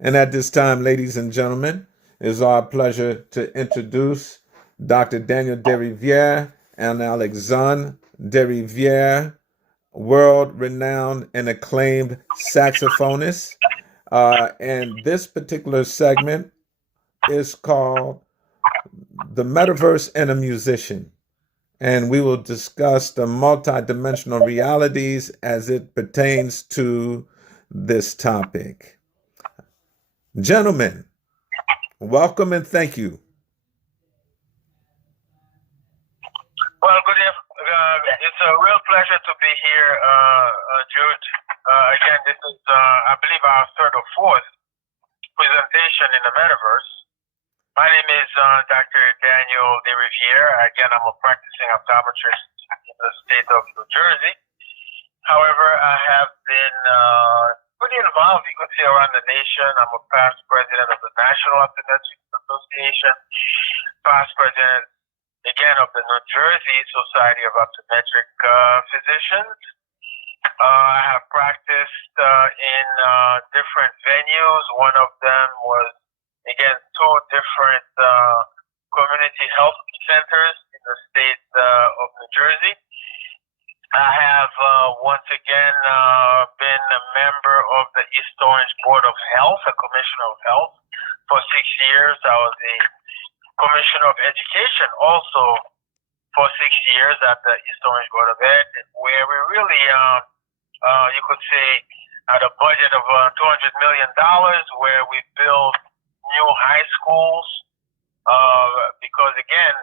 And at this time, ladies and gentlemen, it is our pleasure to introduce Dr. Daniel Deriviere and Alexandre Deriviere, world renowned and acclaimed saxophonist. And this particular segment is called The Metaverse and a Musician. And we will discuss the multidimensional realities as it pertains to this topic. Gentlemen, welcome and thank you. Well, good evening. It's a real pleasure to be here, Jude. Again, this is, I believe, our third or fourth presentation in the metaverse. My name is Dr. Daniel Deriviere. Again, I'm a practicing optometrist in the state of New Jersey. However, I have been pretty involved, you could say, around the nation. I'm a past president of the National Optometric Association, past president again of the New Jersey Society of Optometric Physicians. I have practiced in different venues. One of them was, again, two different community health centers in the state of New Jersey. I have once again been a member of the East Orange Board of Health, a commissioner of health, for 6 years. I was the Commissioner of Education also for 6 years at the East Orange Board of Ed, where we really, you could say, had a budget of $200 million where we built new high schools because, again,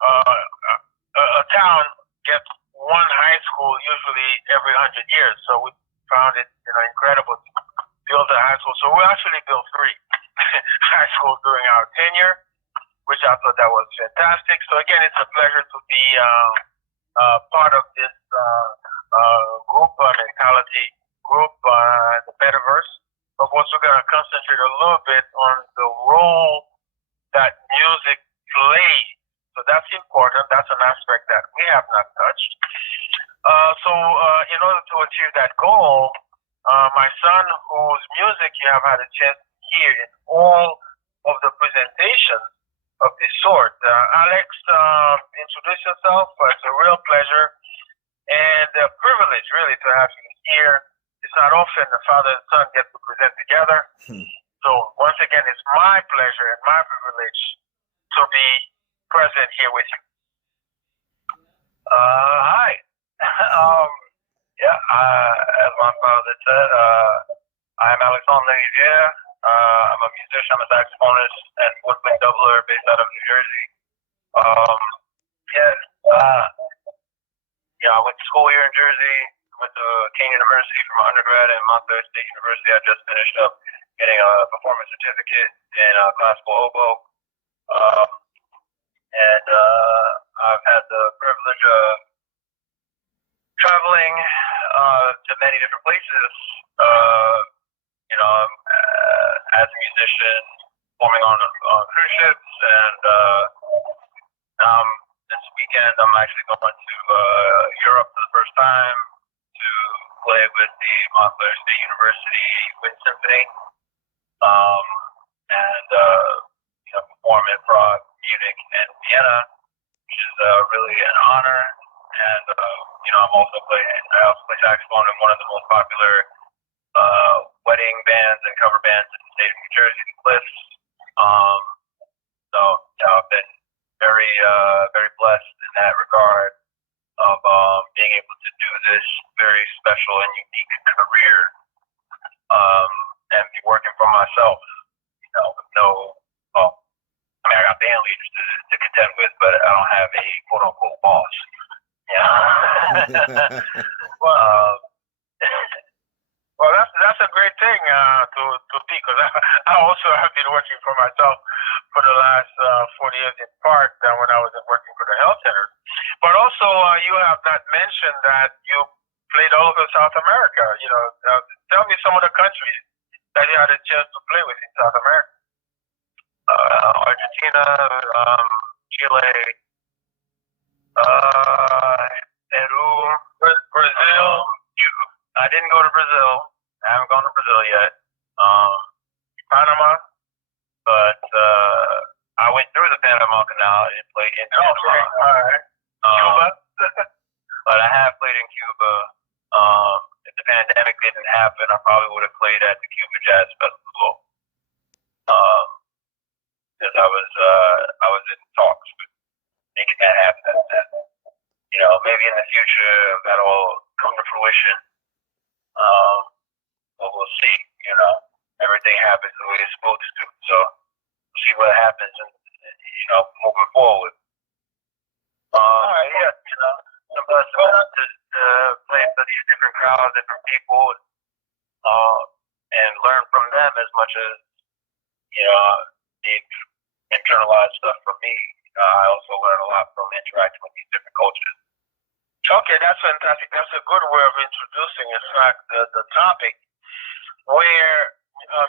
a town gets one high school usually every 100 years. So we found it incredible to build a high school. So we actually built three high schools during our tenure, which I thought that was fantastic. So again, it's a pleasure to be part of this group, mentality group, the metaverse. Of course, we're going to concentrate a little bit on the role that music plays. So that's important. That's an aspect that we have not touched. So in order to achieve that goal, my son, whose music you have had a chance to hear in all of the presentations of this sort. Alex, introduce yourself. It's a real pleasure and a privilege, really, to have you here. It's not often the father and son get to present together. So once again, it's my pleasure and my privilege to be present here with you. Hi. As my father said, I'm Alexandre Deriviere. I'm a musician, I'm a saxophonist and woodwind doubler based out of New Jersey. I went to school here in Jersey. I went to King University for my undergrad and Montclair State University. I just finished up getting a performance certificate in classical oboe. I've had the privilege of traveling to many different places, as a musician, performing on cruise ships, and this weekend I'm actually going to Europe for the first time to play with the Montclair State University Wind Symphony, perform in Prague, Munich, and Vienna, which is really an honor. And I also play saxophone in one of the most popular wedding bands and cover bands in the state of New Jersey, the Cliffs. I've been very, very blessed in that regard of being able to do this very special and unique career, and be working for myself. I got band leaders to contend with, but I don't have a quote unquote boss. Well, that's a great thing to be, because I also have been working for myself for the last 40 years in part when I was working for the health center. But also, you have not mentioned that you played all over South America. Tell me some of the countries that you had a chance to play with in South America. Argentina, Chile, Peru, Brazil. I didn't go to Brazil. I haven't gone to Brazil yet. Panama Canal. I didn't play in Panama. Okay, all right. Cuba. But I have played in Cuba. If the pandemic didn't happen, I probably would have played at the Cuba Jazz Festival. Because I was in talks with making that happen. And, you know, maybe in the future that'll come to fruition. But we'll see. You know, everything happens the way it's supposed to. So we'll see what happens, and you know, moving forward. Yeah, you know, I'm blessed enough to play for these different crowds, different people, and learn from them as much as you know they've internalized stuff from me. I also learn a lot from interacting with these different cultures. Okay, that's fantastic. That's a good way of introducing, in fact, the topic, where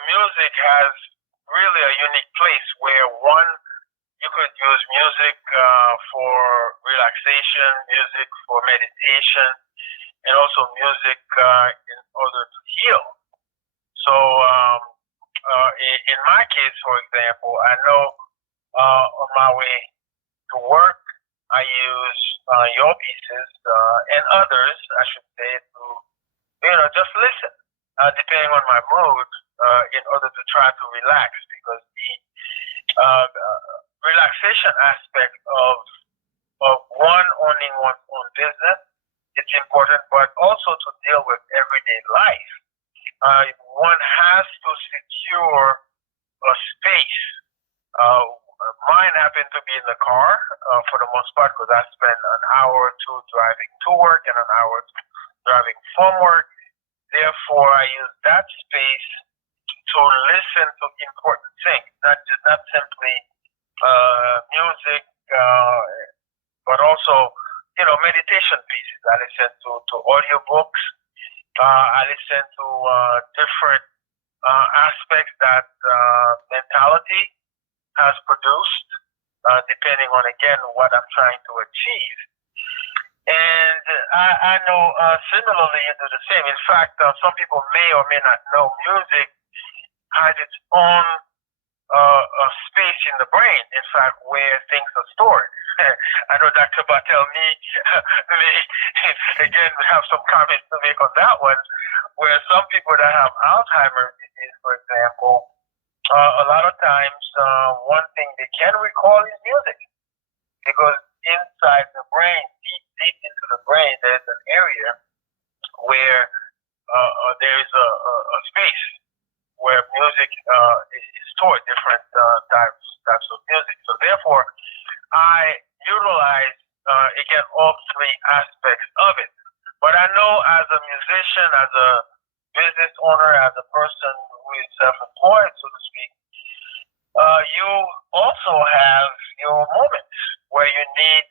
music has really a unique place where one, you could use music for relaxation, music for meditation, and also music in order to heal. So in my case, for example, I know on my way to work, I use your pieces and others, I should say, to just listen, depending on my mood, in order to try to relax, because the relaxation aspect of one owning one's own business, it's important, but also to deal with everyday life. One has to secure a space. Mine happened to be in the car for the most part, because I spend an hour or two driving to work and an hour driving from work. Therefore, I use that space to listen to important things, not simply music, but also meditation pieces. I listen to audiobooks. I listen to different aspects that mentality has produced, depending on, again, what I'm trying to achieve. And I know similarly you do the same. In fact, some people may or may not know music has its own space in the brain, in fact, where things are stored. I know Dr. Batel may again have some comments to make on that one, where some people that have Alzheimer's disease, for example, a lot of times one thing they can recall is music, because inside the brain, deep into the brain, there's an area where there's a space where music is stored, different types of music. So therefore, I utilize, again, all three aspects of it. But I know as a musician, as a business owner, as a person who is self-employed, so to speak, you also have your moments where you need,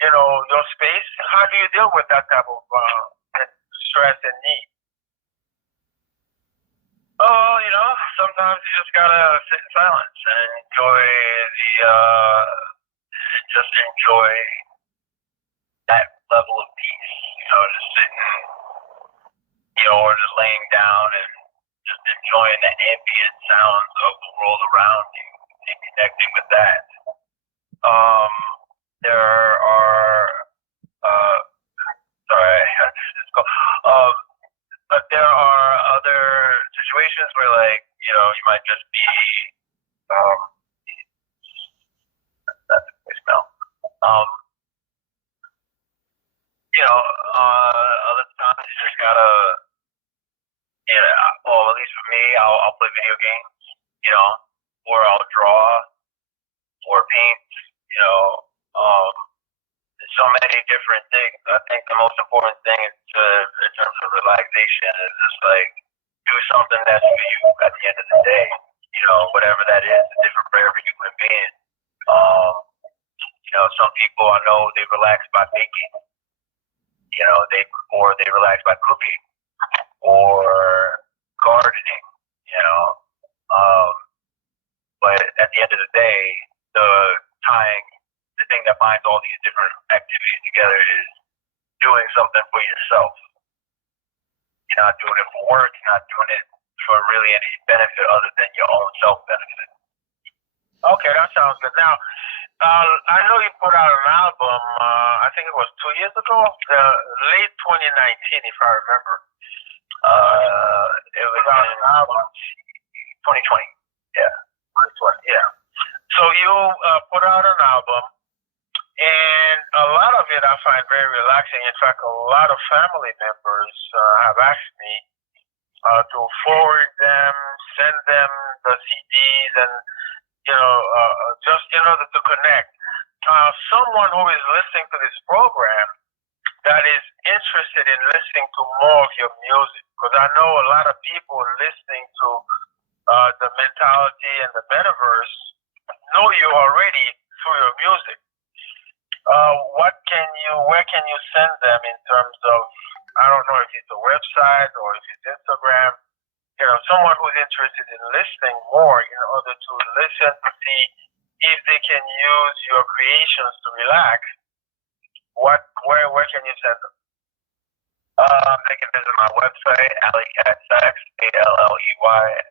your space. How do you deal with that type of stress and need? Oh, sometimes you just gotta sit in silence and enjoy enjoy that level of peace. Just sitting, or just laying down and just enjoying the ambient sounds of the world around you and connecting with that. There are, sorry, but there are other situations where, like, you might just be, that's a voicemail. Other times you just gotta, well, at least for me, I'll play video games, or I'll draw, or paint, there's so many different things. I think the most important thing in terms of relaxation is just like do something that's for you at the end of the day. Whatever that is, it's different for every human being. Some people I know they relax by baking. They relax by cooking or gardening. But at the end of the day, the thing that binds all these different activities together is doing something for yourself. You're not doing it for work. You're not doing it for really any benefit other than your own self benefit. Okay, that sounds good. Now, I know you put out an album. I think it was 2 years ago, late 2019, if I remember. It was in 2020. Yeah. 2020. Yeah. So you put out an album, and a lot of it I find very relaxing. In fact, a lot of family members have asked me to forward them, send them the CDs, and just in order to connect. Someone who is listening to this program that is interested in listening to more of your music, because I know a lot of people listening to the mentality and the metaverse know you already through your music. Where can you send them in terms of, I don't know if it's a website or if it's Instagram, someone who's interested in listening more in order to listen to see if they can use your creations to relax. Where can you send them? They can visit my website, AlleyCatSax, AlleyCatSax,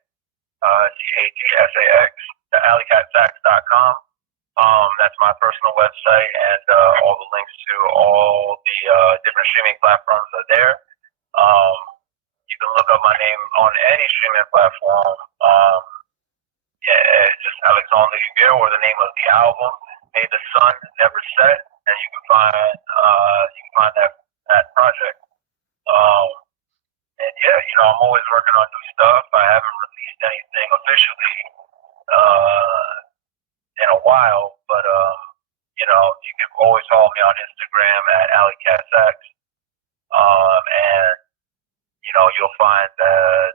AlleyCatSax.com. That's my personal website, and all the links to all the different streaming platforms are there. You can look up my name on any streaming platform. Just Alexandre Riviere, or the name of the album, May the Sun Never Set, and you can find that project. And yeah, I'm always working on new stuff. I haven't released anything officially in a while, but you can always follow me on Instagram at AlleyCatSax, and you'll find that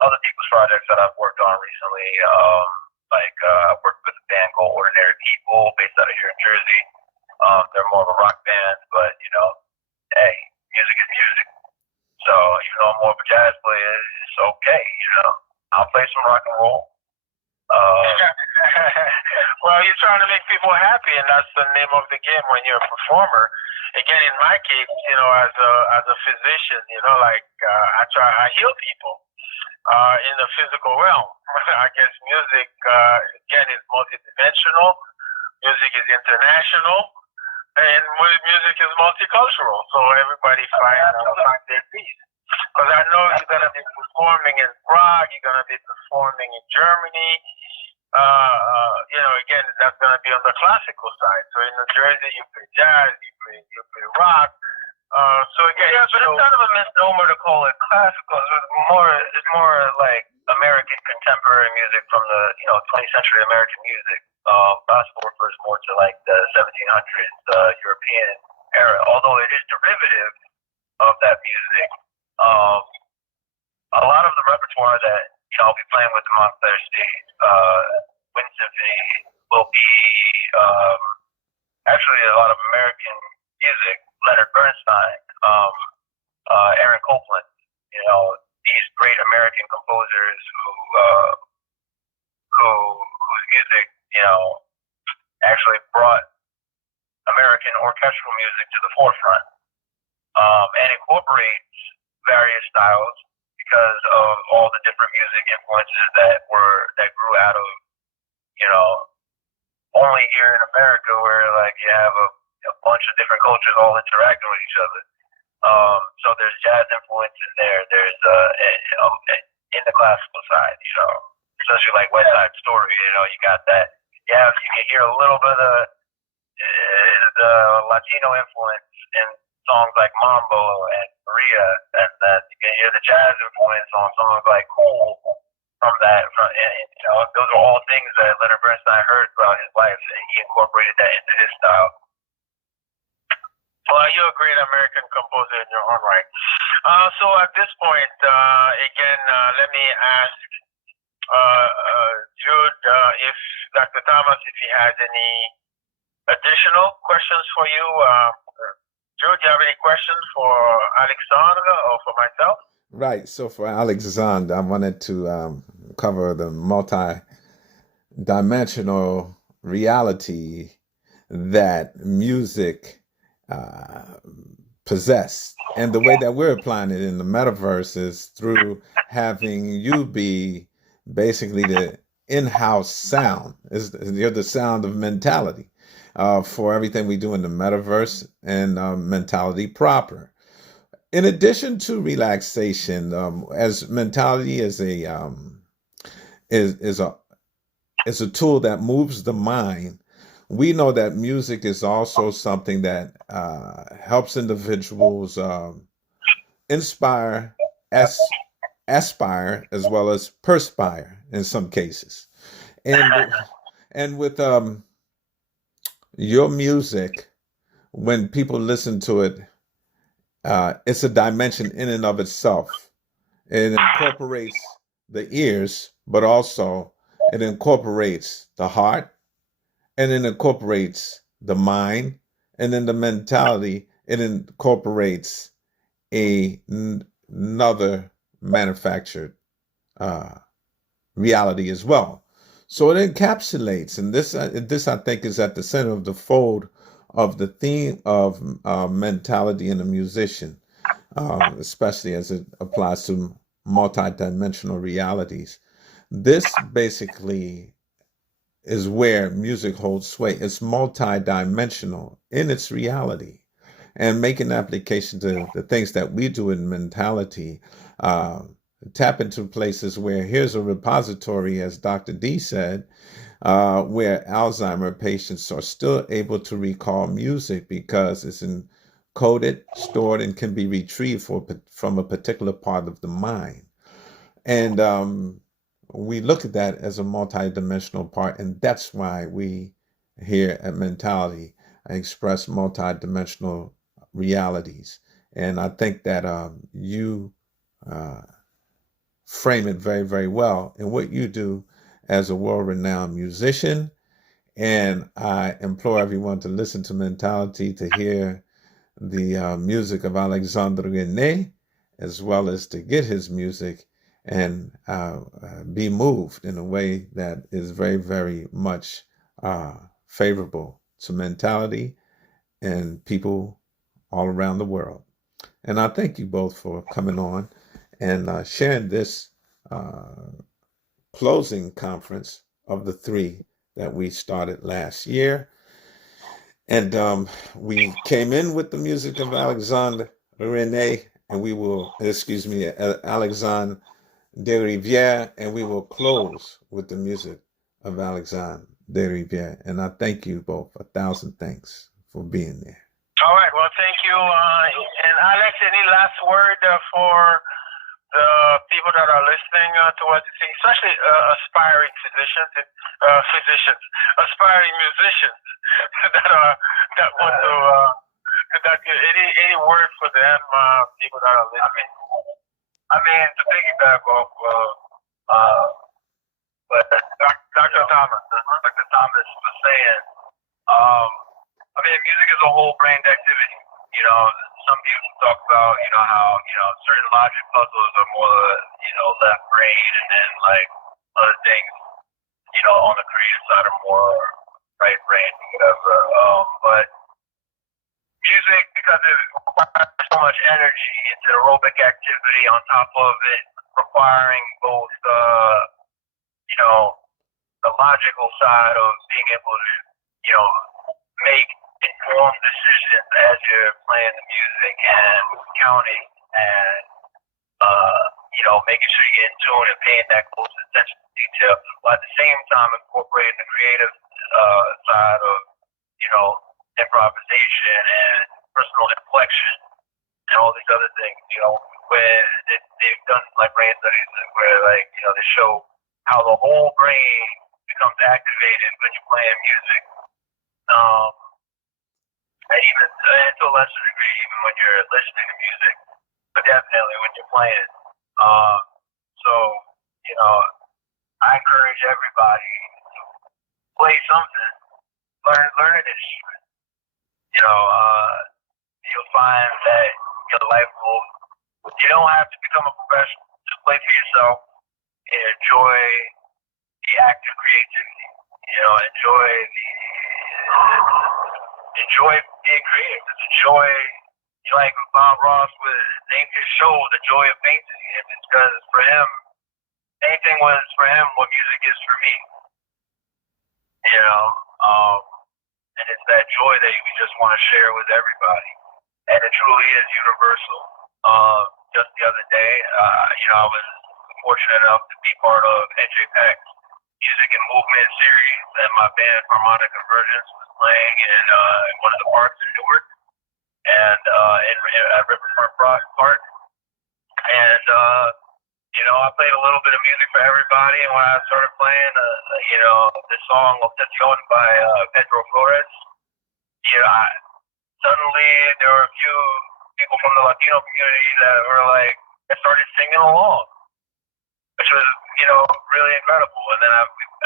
other people's projects that I've worked on recently. I've worked with a band called Ordinary People, based out of here in Jersey. They're more of a rock band, but hey, music is music. So even though I'm more of a jazz player, it's okay. I'll play some rock and roll. Well, you're trying to make people happy, and that's the name of the game when you're a performer. Again, in my case, as a physician, I heal people in the physical realm. I guess music, again, is multidimensional. Music is international, and music is multicultural. So everybody find their peace. Because I know you're gonna be performing in Prague, you're gonna be performing in Germany. Again, that's gonna be on the classical side. So in New Jersey, you play jazz, you play rock. So again, yeah, but it's kind of a misnomer to call it classical. It's more like American contemporary music from the 20th century American music. Gospel refers more to like the 1700s European era, although it is derivative of that music. A lot of the repertoire that I'll be playing with the Montclair State Wind Symphony will be actually a lot of American music. Leonard Bernstein, Aaron Copland, these great American composers whose music, actually brought American orchestral music to the forefront, and incorporates various styles because of all the different music influences that grew out of, only here in America, where like you have a bunch of different cultures all interacting with each other. So there's jazz influence in there. There's in the classical side, especially like West Side Story. You got that. Yeah, you can hear a little bit of the Latino influence in songs like Mambo and Maria, and then you can hear the jazz influence on songs like Cool. Those are all things that Leonard Bernstein heard throughout his life, and he incorporated that into his style. Well, you're a great American composer in your own right. So at this point, again, let me ask Jude, if Dr. Thomas, if he has any additional questions for you. Jude, do you have any questions for Alexandre or for myself? Right. So for Alexandre, I wanted to cover the multi-dimensional reality that music possess, and the way that we're applying it in the metaverse is through having you be basically the in-house sound. You're the sound of mentality for everything we do in the metaverse and mentality proper. In addition to relaxation, as mentality is a is a tool that moves the mind. We know that music is also something that helps individuals inspire, as aspire, as well as perspire in some cases. And and with your music, when people listen to it, it's a dimension in and of itself. It incorporates the ears, but also it incorporates the heart, and it incorporates the mind, and then the mentality. It incorporates another manufactured uh, reality as well. So it encapsulates, and this I think is at the center of the fold of the theme of mentality in a musician, especially as it applies to multidimensional realities. This basically is where music holds sway. It's multidimensional in its reality, and making application to the things that we do in mentality. Uh, Tap into places where here's a repository, as Dr. D said, where Alzheimer patients are still able to recall music because it's encoded, stored, and can be retrieved from a particular part of the mind. And we look at that as a multidimensional part, and that's why we here at Mentality express multidimensional realities. And I think that you uh, frame it very, very well in what you do as a world-renowned musician. And I implore everyone to listen to Mentality to hear the music of Alexandre René, as well as to get his music and be moved in a way that is very, very much favorable to mentality and people all around the world. And I thank you both for coming on and sharing this closing conference of the three that we started last year. And we came in with the music of Alexandre René, and we will, excuse me, Alexandre de Rivière, and we will close with the music of Alexandre de Rivière. And I thank you both 1,000 thanks for being there. All right. Well, thank you. And Alex, any last word for the people that are listening to what you say, especially aspiring aspiring musicians that want to conduct any word for them, people that are listening? I mean, to piggyback off what Dr. Thomas. Dr. Thomas was saying, I mean, music is a whole brain activity. You know, some people talk about, you know, how, you know, certain logic puzzles are more, you know, left brain, and then like other things, you know, on the creative side are more right brain, whatever. But music, because it requires so much energy, it's an aerobic activity on top of it, requiring both, you know, the logical side of being able to, you know, make informed decisions as you're playing the music and counting and, you know, making sure you get in tune and paying that close attention to detail, while at the same time incorporating the creative side of, you know, improvisation and personal inflection and all these other things, you know, where they've done like brain studies where, like, you know, they show how the whole brain becomes activated when you're playing music. And even to a lesser degree, even when you're listening to music, but definitely when you're playing. So, you know, I encourage everybody to play something, learn an instrument. You know, you'll find that your life will. You don't have to become a professional. Just play for yourself and enjoy the act of creativity. You know, enjoy being creative. Just enjoy, like Bob Ross would name his show "The Joy of Painting," and it's because for him, anything was for him what music is for me. You know, and it's that joy that we just want to share with everybody, and it truly is universal. Just the other day, I was fortunate enough to be part of NJPAC's Music and Movement series, and my band Harmonic Convergence was playing in one of the parks in Newark, and at Riverfront Park, and I played a little bit of music for everybody, and when I started playing, this song Obsession by Pedro Flores, suddenly there were a few people from the Latino community that started singing along, which was, really incredible. And then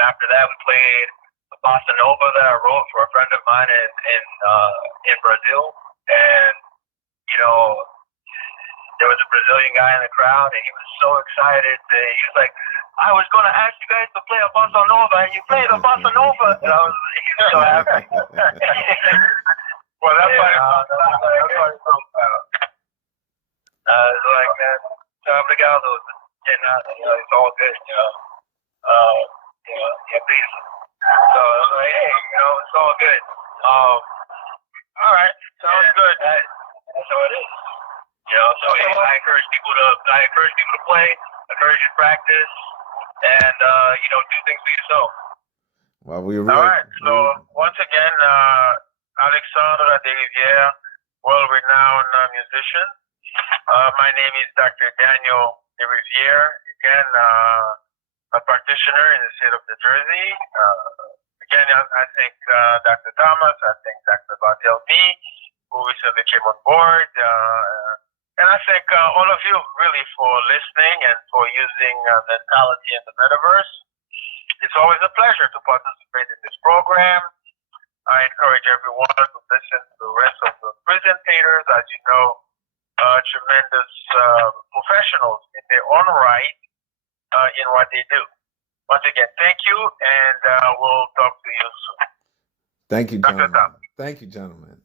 after that, we played a bossa nova that I wrote for a friend of mine in Brazil, and there was a Brazilian guy in the crowd, and he was so excited that he was like, "I was going to ask you guys to play a bossa nova, and you played a bossa nova," and he was so happy. Well, that's why it's so proud. It's like, man, obrigado. It's all good, please. So I was like, hey, it's all good. All right, sounds good. That's how it is. So I encourage people to play, encourage you to practice, and do things for yourself. Well, we All right. So once again, Alexandre Derivière, world-renowned musician. My name is Dr. Daniel Derivière. Again, a practitioner in the state of New Jersey. Again, I thank Dr. Thomas. I thank Dr. Barthelemy, who recently came on board. And I thank all of you really for listening and for using Mentality in the Metaverse. It's always a pleasure to participate in this program. I encourage everyone to listen to the rest of the presentators. As you know, tremendous professionals in their own right in what they do. Once again, thank you, and we'll talk to you soon. Thank you, Dr. gentlemen. Tom. Thank you, gentlemen.